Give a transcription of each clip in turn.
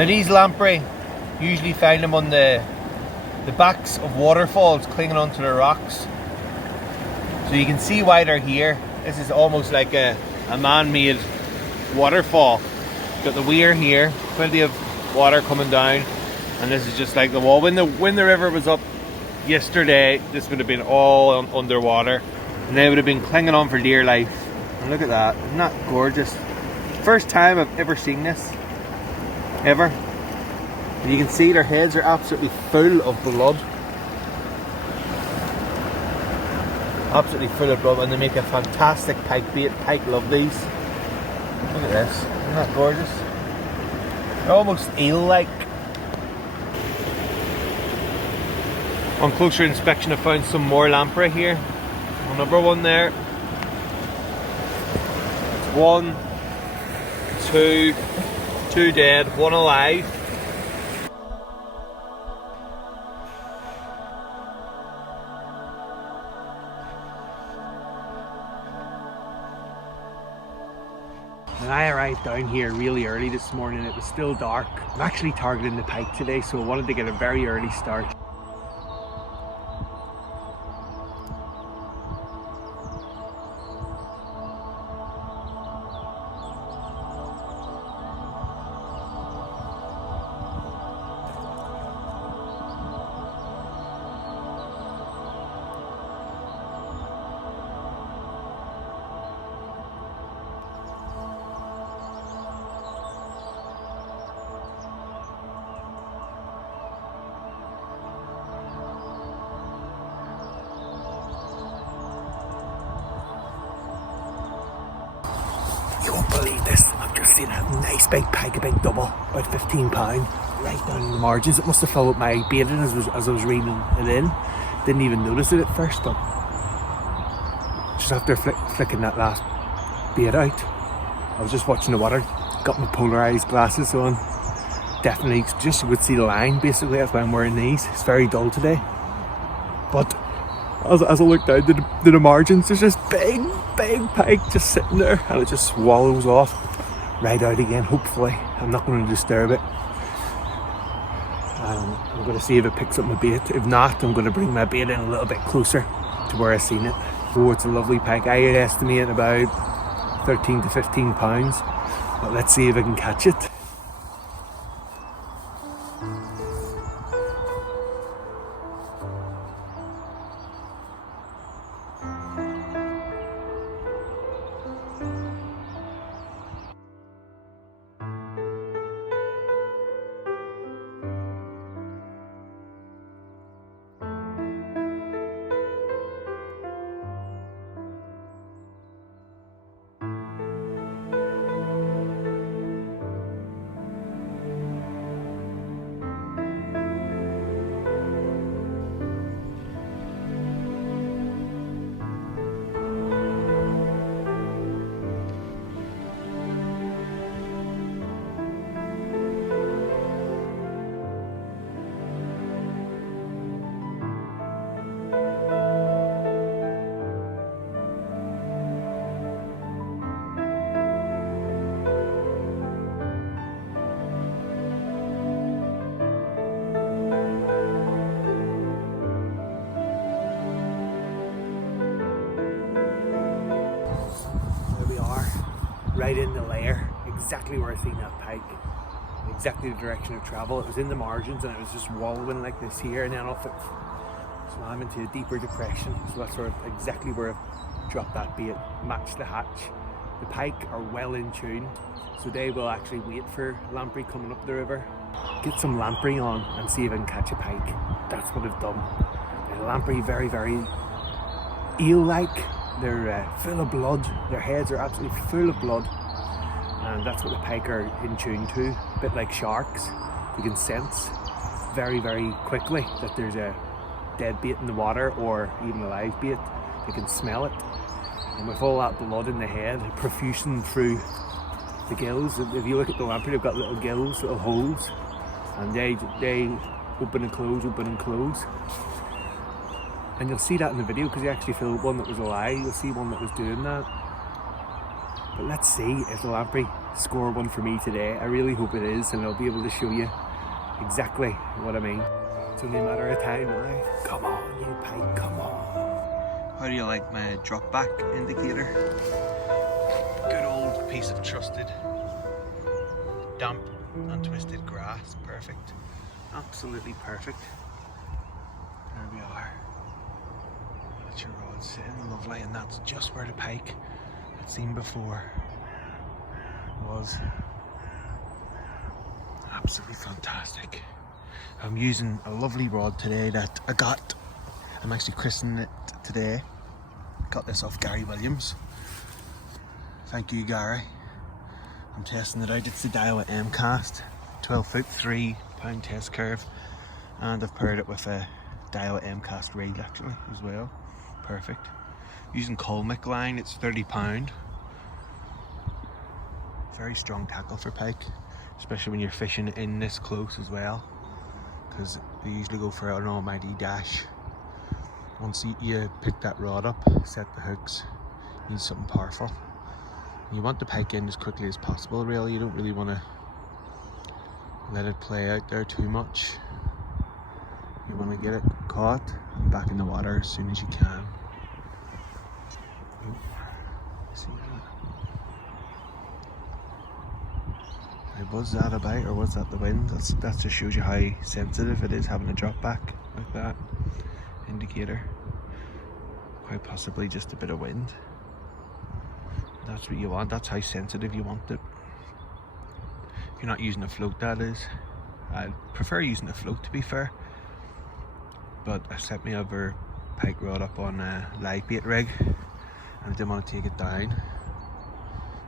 Now these lamprey, usually find them on the backs of waterfalls, clinging onto the rocks. So you can see why they're here. This is almost like a man-made waterfall. Got the weir here, plenty of water coming down, and this is just like the wall. When the river was up yesterday, this would have been all underwater, and they would have been clinging on for dear life. And look at that, isn't that gorgeous? First time I've ever seen this, ever. And you can see their heads are absolutely full of blood. Absolutely full of blood, and they make a fantastic pike bait. Pike love these. Look at this, isn't that gorgeous? They're almost eel-like. On closer inspection I found some more lamprey here. Another one there. It's one, two dead, one alive. When I arrived down here really early this morning, it was still dark. I'm actually targeting the pike today, so I wanted to get a very early start. You won't believe this, I've just seen a nice big pike, a big double, about £15, right down in the margins. It must have filled up my baiting as I was reeling it in. Didn't even notice it at first, but just after flicking that last bait out, I was just watching the water, got my polarised glasses on. Definitely, just you would see the line basically, that's why I'm wearing these. It's very dull today. But as I look down to the margins, there's this big pike just sitting there, and it just swallows off right out again. Hopefully I'm not going to disturb it. I'm going to see if it picks up my bait. If not, I'm going to bring my bait in a little bit closer to where I seen it. Oh, it's a lovely pike. I estimate about 13 to 15 pounds, but let's see if I can catch it. Right in the layer, exactly where I seen that pike, exactly the direction of travel. It was in the margins and it was just wallowing like this here, and then off it swam into a deeper depression. So that's sort of exactly where I've dropped that bait, matched the hatch. The pike are well in tune, so they will actually wait for lamprey coming up the river. Get some lamprey on and see if I can catch a pike. That's what I've done. The lamprey very eel-like. They're full of blood, their heads are absolutely full of blood, and that's what the pike are in tune to. A bit like sharks, you can sense very quickly that there's a dead bait in the water or even a live bait. They can smell it, and with all that blood in the head, profusion through the gills. If you look at the lamprey, they've got little gills, little holes, and they open and close. And you'll see that in the video because you actually filmed one that was alive. You'll see one that was doing that. But let's see if the lamprey score one for me today. I really hope it is, and I'll be able to show you exactly what I mean. It's only a matter of time now. Come on, you pike, come on. How do you like my drop back indicator? Good old piece of trusted damp and twisted grass. Perfect. Absolutely perfect. There we are. That's your rod sitting lovely, and that's just where the pike I'd seen before was. Absolutely fantastic. I'm using a lovely rod today that I got. I'm actually christening it today. Got this off Gary Williams. Thank you, Gary. I'm testing it out. It's the Daiwa M-Cast, 12 foot, 3 pound test curve, and I've paired it with a Daiwa M-Cast reel actually as well. Perfect. Using Colmick line, it's £30. Very strong tackle for pike, especially when you're fishing in this close as well, because they usually go for an almighty dash. Once you pick that rod up, set the hooks, you need something powerful. You want the pike in as quickly as possible really. You don't really want to let it play out there too much. You want to get it caught and back in the water as soon as you can. See that? Was that a bite or was that the wind? That just shows you how sensitive it is having a drop back like that indicator. Quite possibly just a bit of wind. That's what you want. That's how sensitive you want it. If you're not using a float, that is. I prefer using a float, to be fair. But I set my other pike rod up on a live bait rig, and I didn't want to take it down.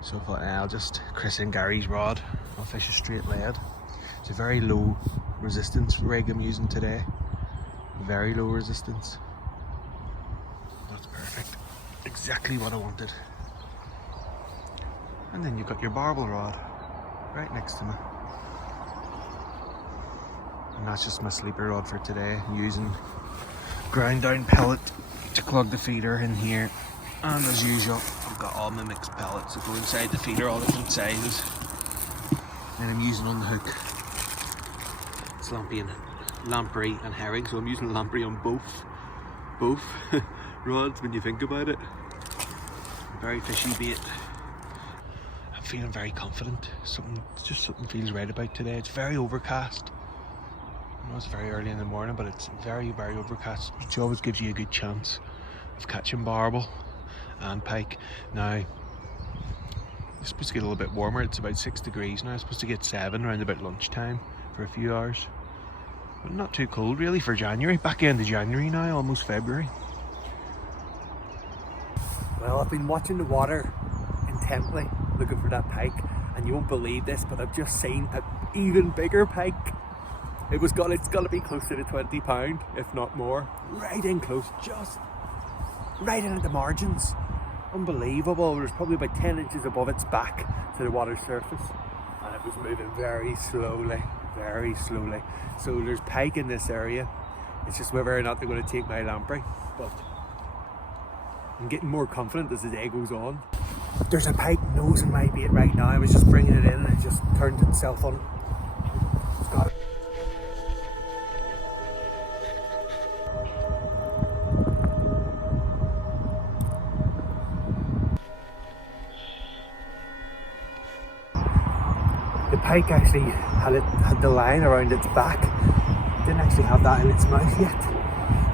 So I thought, I'll just christen Gary's rod. I'll fish a straight lead. It's a very low resistance rig I'm using today. Very low resistance. That's perfect. Exactly what I wanted. And then you've got your barbel rod right next to me. And that's just my sleeper rod for today. I'm using ground down pellet to clog the feeder in here. And as usual, I've got all my mixed pellets that go inside the feeder, all different sizes. And I'm using on the hook slampy and lamprey and herring, so I'm using lamprey on both rods when you think about it. Very fishy bait. I'm feeling very confident. Something feels right about today. It's very overcast. I know it's very early in the morning, but it's very, very overcast, which always gives you a good chance of catching barbel and pike. Now, it's supposed to get a little bit warmer. It's about 6 degrees now. It's supposed to get 7 around about lunchtime for a few hours. But not too cold really for January. Back end of January now, almost February. Well, I've been watching the water intently, looking for that pike, and you won't believe this, but I've just seen an even bigger pike. It's got to be closer to £20, if not more. Right in close, just right in at the margins. Unbelievable. There's probably about 10 inches above its back to the water surface, and it was moving very slowly. So there's pike in this area. It's just whether or not they're going to take my lamprey, but I'm getting more confident as the day goes on. There's a pike nosing my bait right now. I was just bringing it in and it just turned itself on. It's got it. The pike actually had the line around its back. Didn't actually have that in its mouth yet.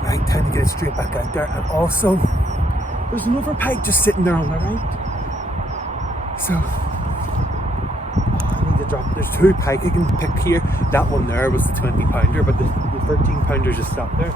Right, time to get it straight back out there. And also, there's another pike just sitting there on the right. So, I need to drop. There's 2 pike I can pick here. That one there was the 20-pounder, but the 13-pounder just sat there.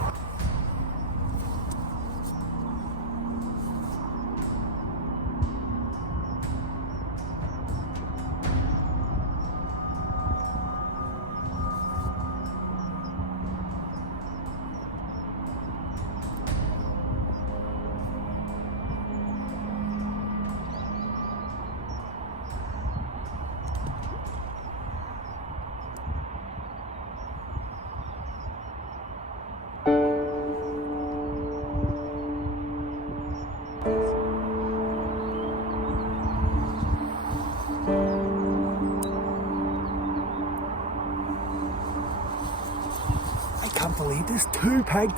can't believe this. Two pike.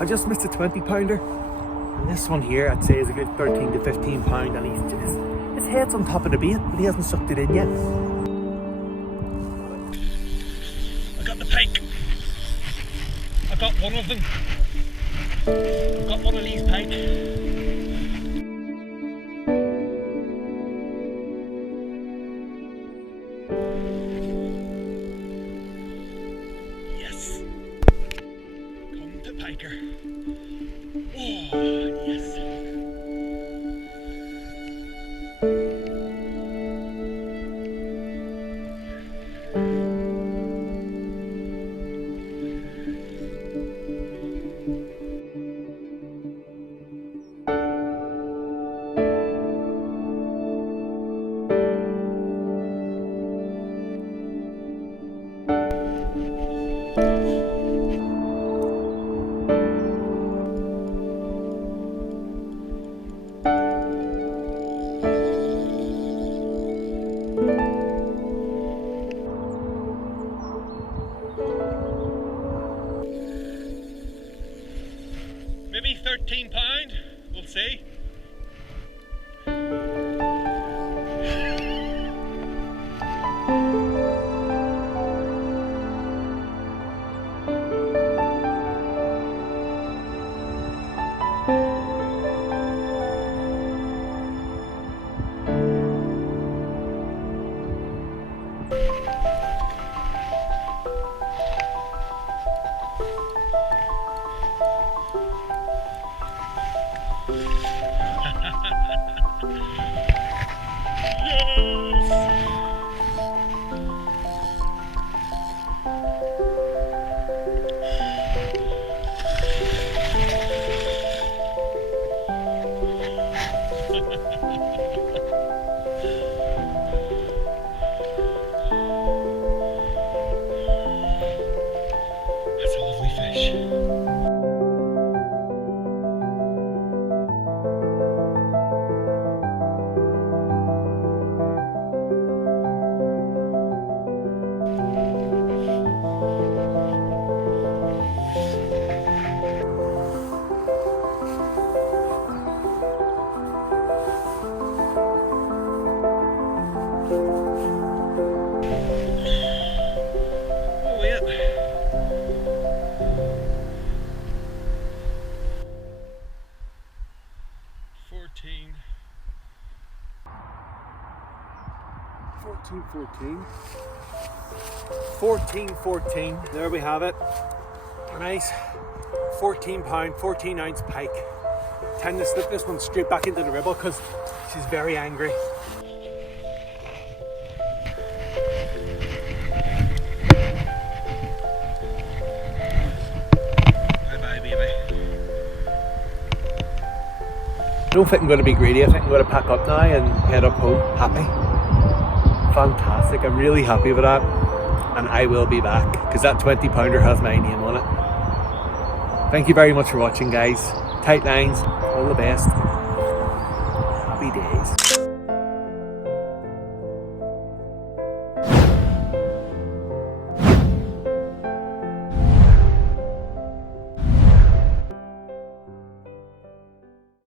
I just missed a 20 pounder. And this one here, I'd say, is a good 13 to 15 pound, and his head's on top of the bait, but he hasn't sucked it in yet. I got the pike. I got one of them. I've got one of these pike. Yes. Come to piker. Oh, yes. Maybe 13 pound, we'll see. That's a lovely fish. Oh yeah. $14. There we have it. Nice 14 pound, 14 ounce pike. Tend to slip this one straight back into the ribble because she's very angry. Bye baby. I don't think I'm going to be greedy. I think I'm going to pack up now and head up home happy. Fantastic. I'm really happy with that, and I will be back because that 20 pounder has my name on it. Thank you very much for watching, guys. Tight lines, all the best. Happy days.